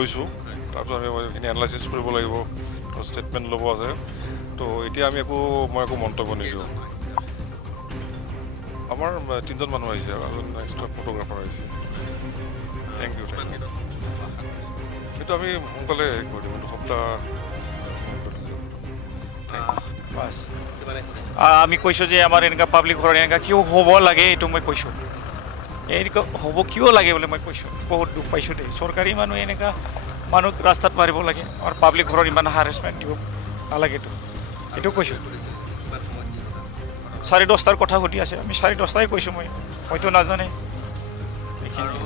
লৈছোঁ তাৰপিছত আমি এইখিনি এনালাইচিছ কৰিব লাগিব ষ্টেটমেণ্ট ল'ব আছে তো এতিয়া মই একো মন্তব্য নিদিওঁ আমাৰ 3জন মানুহ আহিছে আৰু এজন এক্সট্ৰা ফটোগ্ৰাফাৰ আহিছে থেংক ইউ সেইটো আমি সোনকালে কৰি দিম এইটো সপ্তাহ বাছ আমি কৈছোঁ যে আমাৰ এনেকুৱা পাব্লিক ঘৰত এনেকুৱা কিয় হ'ব লাগে এইটো মই কৈছোঁ এনেকুৱা হ'ব কিয় লাগে বুলি মই কৈছোঁ বহুত দুখ পাইছোঁ দেই চৰকাৰী মানুহ এনেকুৱা মানুহ ৰাস্তাত মাৰিব লাগে আৰু পাব্লিক ঘৰত ইমান হাৰেছমেণ্ট দিব নালাগেতো এইটো কৈছোঁ 10:30 কথা সুধি আছে আমি 10:30 কৈছোঁ মইতো নাজানে এইখিনি